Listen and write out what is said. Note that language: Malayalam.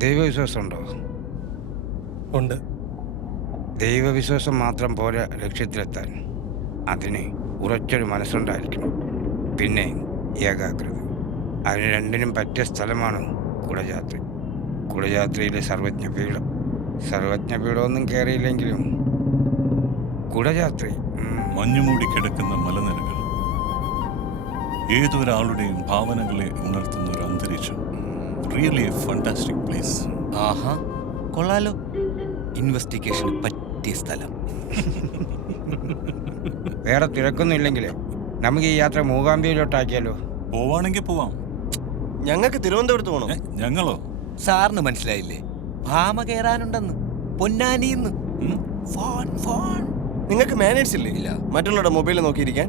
ദൈവവിശ്വാസമുണ്ടോ? ഉണ്ട്. ദൈവവിശ്വാസം മാത്രം പോരാ ലക്ഷ്യത്തിലെത്താൻ. അതിന് ഉറച്ചൊരു മനസ്സുണ്ടായിരിക്കണം. പിന്നെ ഏകാഗ്രത. അതിന് രണ്ടിനും പറ്റിയ സ്ഥലമാണ് കുടജാത്രി. കുടജാത്രിയിലെ സർവജ്ഞപീഠം. സർവജ്ഞപീഠമൊന്നും കയറിയില്ലെങ്കിലും കുടജാത്രി. മഞ്ഞുമൂടി കിടക്കുന്ന മലനിരകൾ, ഏതൊരാളുടെയും ഭാവനകളെ ഉണർത്തുന്ന ഒരു അന്തരീക്ഷം. Really a fantastic place. ആഹാ, കൊള്ളാലോ. ഇൻവെസ്റ്റിഗേഷന് പറ്റിയ സ്ഥലം. വേറെ തിരക്കൊന്നും ഇല്ലെങ്കിൽ നമുക്ക് ഈ യാത്ര മൂകാംബികയിലോട്ടാക്കിയാലോ? പോവാണെങ്കിൽ പോവാം. ഞങ്ങൾക്ക് തിരുവനന്തപുരത്ത് പോകണം. ഞങ്ങളോ? സാറിന് മനസ്സിലായില്ലേ? ഭാമ കയറാനുണ്ടെന്ന്, പൊന്നാനിന്ന്. Phone phone. നിങ്ങൾക്ക് മാനേഴ്സ് ഇല്ലേ? ഇല്ല. മറ്റുള്ളവരുടെ മൊബൈൽ നോക്കിയിരിക്കാൻ.